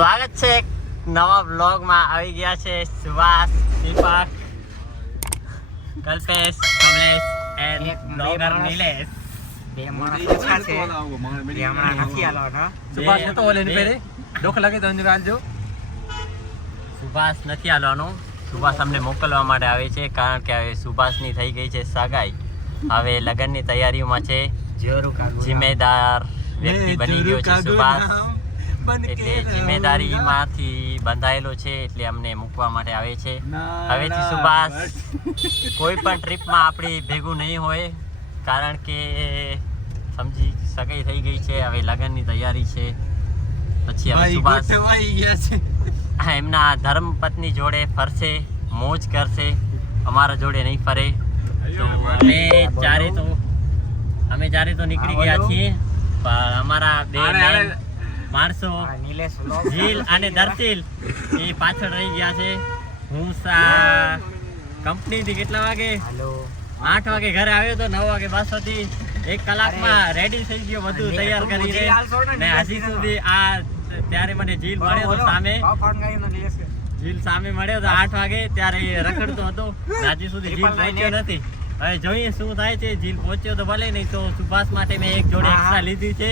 સ્વાગત છે એક નવા બ્લોગમાં. આવી ગયા છે સુભાષ, દીપક, કલ્પેશ, કમલેશ એન્ડ બ્લોગર નિલેશ. બે માણસ ઓછા છે. બે હમણાં નથી આલો. સુભાષ તો ઓલે ની પેરે ડોક લાગે તો અંજવાલજો. સુભાષ નથી આલવાનો. સુભાષ અમને મોકલવા માટે આવે છે, કારણ કે હવે સુભાષની થઈ ગઈ છે સગાઈ. હવે લગ્નની તૈયારીઓમાં છે. જિમ્મેદાર વ્યક્તિ બની ગયો છે સુભાષ, એટલે જિમ્મેદારીમાંથી બંધાયેલો છે, એટલે અમને મૂકવા માટે આવે છે. હવેથી સુભાષ કોઈ પણ ટ્રીપમાં આપણી ભેગું નહીં હોય, કારણ કે સમજી સગાઈ થઈ ગઈ છે. હવે લગ્નની તૈયારી છે. પછી હવે સુભાષ એમના ધર્મપત્ની જોડે ફરશે, મોજ કરશે, અમારા જોડે નહીં ફરે. તો અમે ચારે તો નીકળી ગયા છીએ, પણ અમારા બે માણસો જીલ અને દર્શિલ એ પાછળ રહી ગયા છે. હું કંપનીથી કેટલા વાગે 8 વાગે ઘરે આવ્યો તો 9 વાગે બસ હતી. 1 કલાકમાં રેડી થઈ ગયો, બધું તૈયાર કરીને. ને હજી સુધી ત્યારે મને જીલ મળ્યો તો સામે મળ્યો તો 8 વાગે, ત્યારે રખડતો હતો. હજી સુધી જીલ પહોંચ્યો નથી. હવે જોઈએ શું થાય છે. જીલ પહોંચ્યો તો ભલે, નહીં તો સુભાષ માટે મેં એક જોડે એક્સ્ટ્રા લીધી છે.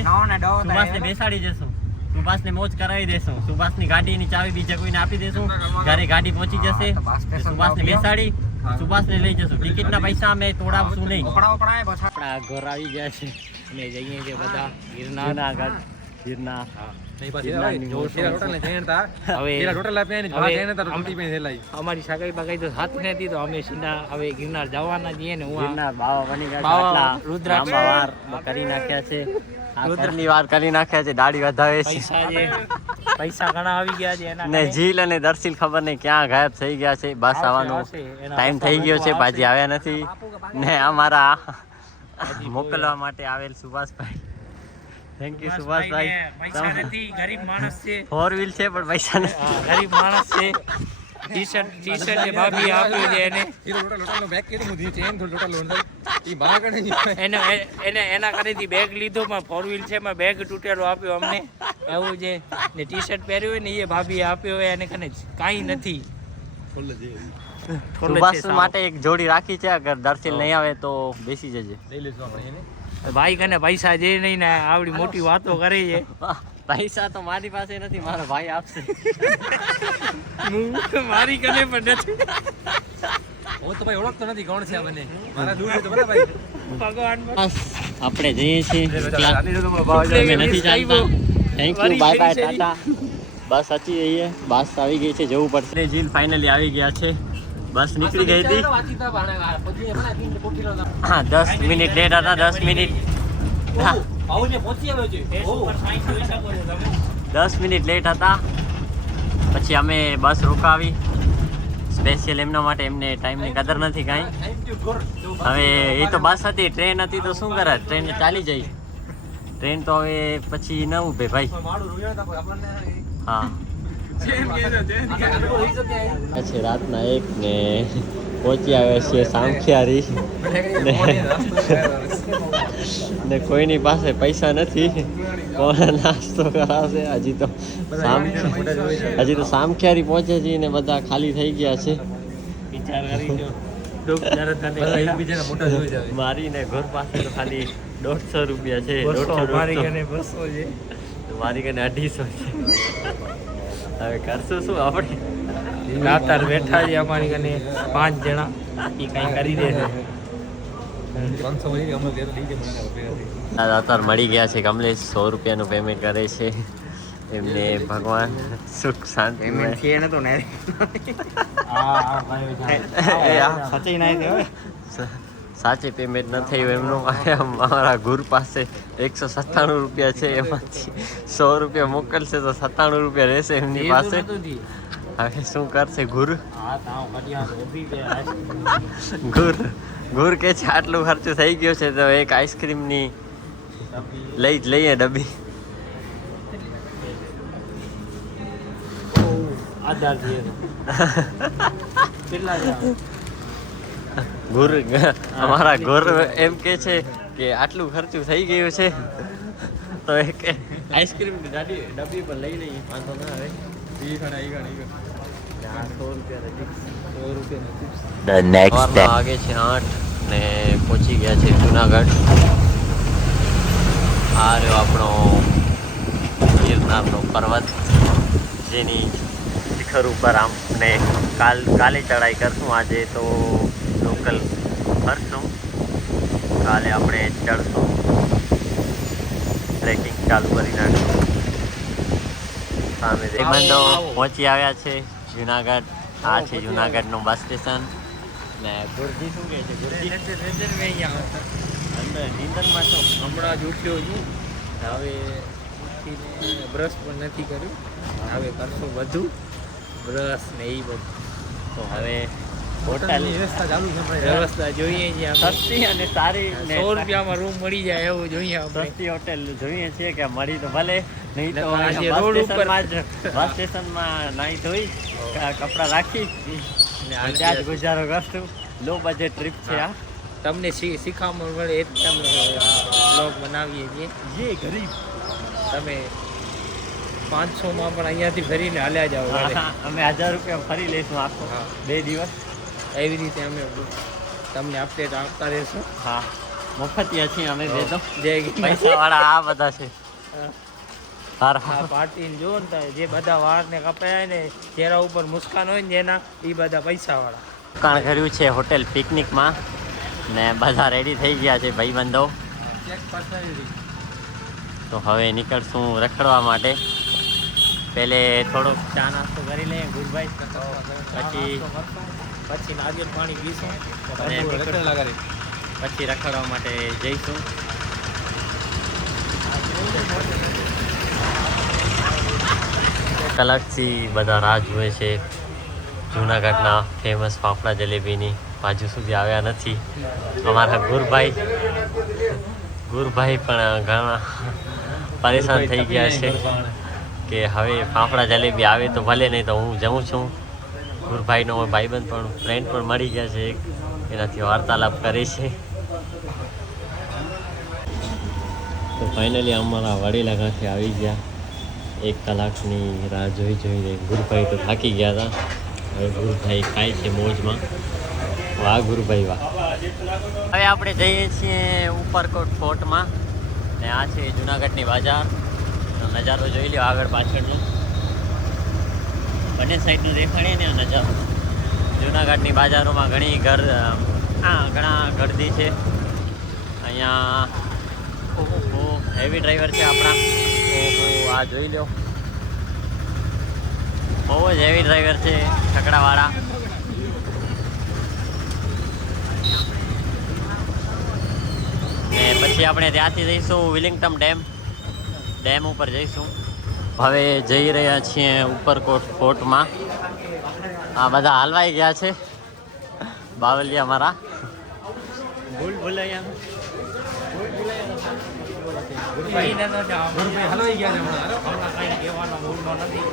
સુભાષને બેસાડી જશું, સુભાષને મોજ કરાવી દેશું. સુભાષની ગાડીની ચાવી બીજા કોઈને આપી દેશું. ઘરે ગાડી પહોંચી જશે, સુભાષને બેસાડી સુભાષને લઈ જશું. ટિકિટના પૈસા અમે તોડાવશું નહીં. આપણા ઘર આવી ગયા છે અને જઈએ છીએ બધા ગિરનાર. અમારી સગાઈ બગાઈ તો હાથ નથી, તો અમે સીધા હવે ગિરનાર જવાના છીએ ને. ગિરનાર બાવા બની ગયા, રુદ્રાક્ષ કરી નાખ્યા છે, રુદ્રની વાર કરી નાખ્યા છે, દાઢી વધાવે છે. પૈસા ઘણા આવી ગયા છે એના. ને જીલ અને દર્શિલ ખબર નહીં ક્યાં ગાયબ થઈ ગયા છે. બસ આવવાનો ટાઈમ થઈ ગયો છે, પાછી આવ્યા નથી. ને અમારા મોકલવા માટે આવેલ સુભાષભાઈ, થેન્ક યુ સુભાષભાઈ. પૈસા નથી, ગરીબ માણસ છે. 4 વ્હીલ છે પણ પૈસા નથી. ગરીબ માણસ છે. ટી-શર્ટ જે ભાભી આપ્યું છે એને એના કરેથી બેગ લીધો, પણ 4 વ્હીલ છે, એમાં બેગ તૂટેલો આપ્યો અમને, એવું છે. ને ટી-શર્ટ પહેર્યું હોય ને એ ભાભી આપ્યો હોય, એને કને કાંઈ નથી. સુભાષ માટે એક જોડી રાખી છે, અગર દર્શિલ નહીં આવે તો બેસી જજે. લઈ લેશું આપણે એને. ભાઈ કને પૈસા જે નહીં ને આવડી મોટી વાતો કરે છે. પૈસા તો મારી પાસે નથી, મારો ભાઈ આપશે. મારી કને પણ નથી. હું તો ભાઈ ઓળખતો નથી કોણ છે આ બને. મારા દૂર તો બધા ભાઈ ભગવાન. આપણે જઈએ છીએ, નથી ચાલતા. Thank you, bye bye, tata. બસ સાચી રહીએ, બસ આવી ગઈ છે, જવું પડશે. જીલ ફાઇનલી આવી ગયા છે. બસ નીકળી ગઈ હતી. હા, 10 મિનિટ લેટ હતા. 10 મિનિટ 10 મિનિટ લેટ હતા. પછી અમે બસ રોકાવી સ્પેશિયલ એમના માટે. એમને ટાઈમની કદર નથી કાંઈ. હવે એ તો બસ હતી, ટ્રેન હતી તો શું કરે, ટ્રેન ચાલી જાય. ટ્રેન તો હવે પછી ન ઊભે ભાઈ. હા, છે રાતના 1 ને પહોંચી આવ્યા છીએ સામખિયારી. ને કોઈની પાસે પૈસા નથી, કોને નાસ્તો કરાવશે. હજી તો સામખિયારી પહોંચે છે ને બધા ખાલી થઈ ગયા છે. મારી ને ઘર પાસે તો ખાલી 150 રૂપિયા છે. 150 મારી કને 200 છે, મારી કને 250 છે. હવે કરશું શું આપણે? રાતાર બેઠા છે અમારી કને 5 જણા, એ કઈ કરી દે છે. રાતાર મળી ગયા છે. કમલેશ 100 રૂપિયાનું પેમેન્ટ કરે છે. એમને ભગવાન સુખ શાંતિ સાચી પેમેન્ટ ન થયું એમનું. અમારા ગુરુ પાસે 197 રૂપિયા છે, એમાંથી 100 રૂપિયા મોકલશે તો 97 રૂપિયા રહેશે એમની પાસે. હવે શું કરશે ગુરુ? ગુર કે છે આટલું ખર્ચું થઈ ગયો છે તો એક આઈસ્ક્રીમની લઈએ ડબ્બી. ગુર અમારા ગુર એમ કે છે કે આટલું ખર્ચું થઈ ગયું છે તો એક આઈસ્ક્રીમ ની ડબ્બી પણ લઈ લઈએ, વાંધો ના આવે. ઈ ખાને ઈ ખાને આ 100 રૂપિયા રજીક. 100 રૂપિયાના chips. સવારના વાગે છે 8 ને પહોંચી ગયા છે જુનાગઢ. આ રહ્યો આપણો ગિરનારનો પર્વત, જેની શિખર ઉપર આમને કાલે ચડાઈ કરશું. આજે તો લોકલ ફરશું, કાલે આપણે ચડશું, ટ્રેકિંગ ચાલુ કરી નાખશું. સામે દેખબંધો પહોંચી આવ્યા છે જુનાગઢ. આ છે જુનાગઢનું બસ સ્ટેશન. ને ગુરજી શું કહે છે? ગુરજી અંદર નીંદરમાં છો? હમણાં જ ઉઠ્યો છું, હવે ઉઠીને બ્રશ પણ નથી કર્યું, હવે કરશું બધું બ્રશ ને એ બધું. તો હવે હોટલની હોટલ વ્યવસ્થા ચાલુ છે ભાઈ. વ્યવસ્થા જોઈએ અહીંયા સસ્તી અને સારી ને 100 રૂપિયામાં રૂમ મળી જાય એવું જોઈએ આપણે. સસ્તી હોટેલ જોઈએ છીએ કે મળી તો ભલે, નહીં તો આજે અહીંયા રોડ ઉપર બસ સ્ટેશનમાં નાહી ધોઈ કપડાં રાખી ને અને ત્યાં જ ગુજારો કરશું. લો બજેટ ટ્રીપ છે આ. તમને શીખામણ મળે એ જ તમે બ્લોગ બનાવીએ છીએ. જે ગરીબ તમે 500માં પણ અહીંયાથી ફરીને હાલ્યા જાઓ ઘરે. અમે 1000 રૂપિયા ફરી લઈશું આખો હા. 2 દિવસ. એવી રીતે અમે તમને અપડેટ આપતા રહેશું. હા, મફતિયા છીએ અમે બે તો. જય ગિરનાર. પૈસા વાળા આ બધા છે. હાર આ પાર્ટીને જો ને તો જે બધા વાળને કપાયા ને ચહેરા ઉપર મુસ્કાન હોય ને જેના, એ બધા પૈસાવાળા. દુકાન કર્યું છે હોટેલ પિકનિકમાં ને બધા રેડી થઈ ગયા છે ભાઈબંધો. Check personality. તો હવે નીકળશું રખડવા માટે. પહેલે થોડોક ચા નાસ્તો કરી લઈએ ગુરભાઈ, પછી નારિયેળ પાણી પીશું અને રખડે લગાડી. પછી રખડવા માટે જઈશું. કલાકથી બધા રાહ જુએ છે જૂનાગઢના ફેમસ ફાફડા જલેબીની. બાજુ સુધી આવ્યા નથી અમારા ગુરભાઈ પણ ઘણા પરેશાન થઈ ગયા છે કે હવે ફાફડા જલેબી આવે તો ભલે, નહીં તો હું જઉં છું. ગુરભાઈનો ભાઈબંધ પણ ફ્રેન્ડ પણ મળી ગયા છે, એનાથી વાર્તાલાપ કરે છે. તો ફાઇનલી અમારા વડીલા ગાંઠે આવી ગયા. 1 કલાકની રાહ જોઈને ગુરભાઈ તો થાકી ગયા હતા. હવે ગુરભાઈ ખાય છે મોજમાં. વાહ ગુરભાઈ વાહ. હવે આપણે જઈએ છીએ ઉપરકોટ ફોર્ટમાં ને આ છે જુનાગઢની બજાર. નજારો જોઈ લ્યો આગળ પાછળનો, બંને સાઈડનું દેખાડીએ ને આ નજારો. જુનાગઢની બજારોમાં ઘણા ગર્દી છે અહીંયા. ઓહો, હેવી ડ્રાઈવર છે આપણા. ઓહો, આ જોઈ લો, બહુ જ હેવી ડ્રાઈવર છે છકડાવાળા. ને પછી આપણે ત્યાંથી જઈશું વિલિંગ્ટન ડેમ ઉપર જઈશું. હવે જઈ રહ્યા છીએ ઉપરકોટ ફોર્ટમાં. આ બધા હાલવાઈ ગયા છે બાવલિયા મારા. ભૂલૈયા ગુરભાઈ ગુરભાઈ હલવાઈ ગયા છે હમણાં. કઈ કહેવાનો મૂડનો નથી.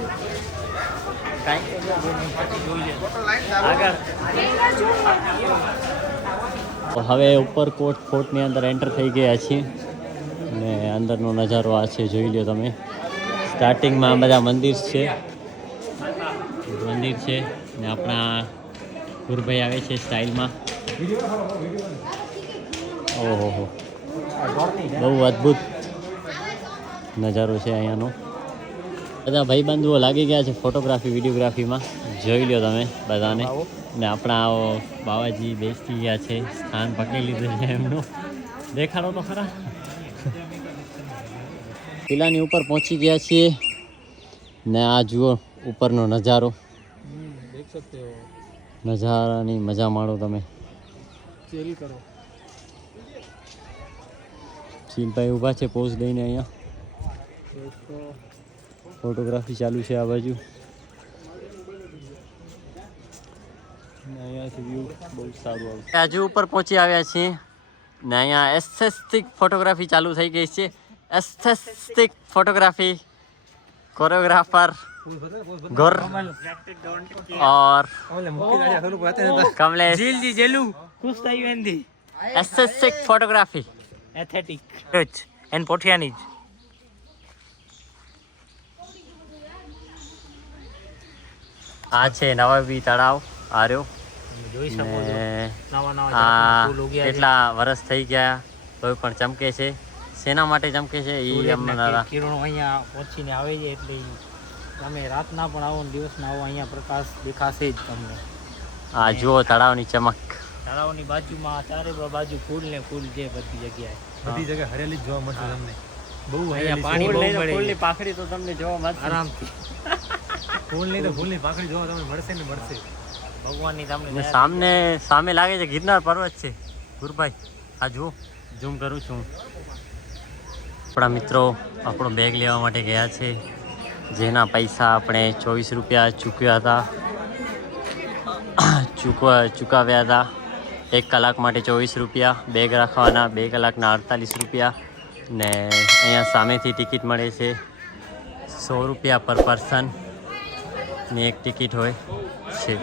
હવે ઉપરકોટ ફોર્ટની અંદર એન્ટર થઈ ગયા છીએ અને અંદરનો નજારો આ છે, જોઈ લો તમે. સ્ટાર્ટિંગમાં બધા મંદિર છે ને આપણા ગુરભાઈ આવે છે સ્ટાઇલમાં. ઓહો, બહુ અદ્ભુત નજારો છે અહીંયાનો. બધા ભાઈબંધુઓ લાગી ગયા છે ફોટોગ્રાફી વિડીયોગ્રાફીમાં, જોઈ લો તમે બધાને. ને આપણા બાવાજી બેસી ગયા છે, સ્થાન પકડી લીધું છે એમનું. દેખાડો તો ખરા. કિલ્લાની ઉપર પહોંચી ગયા છીએ ને આ જુઓ ઉપરનો નજારો. દેખ સકતે હો. નજારાની મજા માણો તમે. ચીલ કરો. ચીલભાઈ ઊભા છે પોઝ લઈને અહીંયા. ફોટોગ્રાફી ચાલુ છે આ બાજુ. અહીંયાથી વ્યૂ બહુ સારું આવે. હજુ ઉપર પહોંચી આવ્યા છીએ ને અહીંયા એસ્થેટિક ફોટોગ્રાફી ચાલુ થઈ ગઈ છે. એસ્થેટિક ફોટોગ્રાફી કોરિયોગ્રાફર ગોર और कमलेश જીલજી જેલું ખુશ થઈ વેંધી एस्थेटिक फोटोग्राफी એથેટિક એન પોઠિયાની જ આ છે નવાબી તળાવ આર્યો તમે જોઈ શકો છો ને નવા નવા આ જાતના ફૂલ ઉગ્યા છે. કેટલા વર્ષ થઈ ગયા તોય પણ ચમકે છે. શેના માટે ચમકે છે એ સૂર્યના કિરણો અહીંયા પહોંચીને આવે છે એટલે ઈ તમે રાતના પણ આવો ને દિવસના આવો અહીંયા પ્રકાશ દેખાશે જ તમને. આ જુઓ તળાવની ચમક. તળાવની બાજુમાં ચારે બાજુ ફૂલ ને ફૂલ છે બધી જગ્યાએ. બધી જગ્યાએ હરિયાળી જ જોવા મળશે તમને. બહુ અહીંયા હરિયાળી પાણી બહુ મળે ફૂલની છે. પાખડી તો તમને જોવા મળશે આરામથી છે. ફૂલ નહીં તો ફૂલની પાકડી જોવા તમને મળશે ને મળશે. ભગવાનની તમને ને સામે લાગે છે ગિરનાર પર્વત છે. ગુરભાઈ આ જુઓ ઝૂમ કરું છું. આપણા મિત્રો આપણો બેગ લેવા માટે ગયા છે જેના પૈસા આપણે 24 રૂપિયા ચૂક્યા હતા ચૂકવ્યા હતા. 1 કલાક માટે 24 રૂપિયા, બેગ રાખવાના 2 કલાકના 48 રૂપિયા ને અહીંયા સામેથી ટિકિટ મળે છે 100 રૂપિયા પર પર્સન ની એક ટિકિટ હોય છે.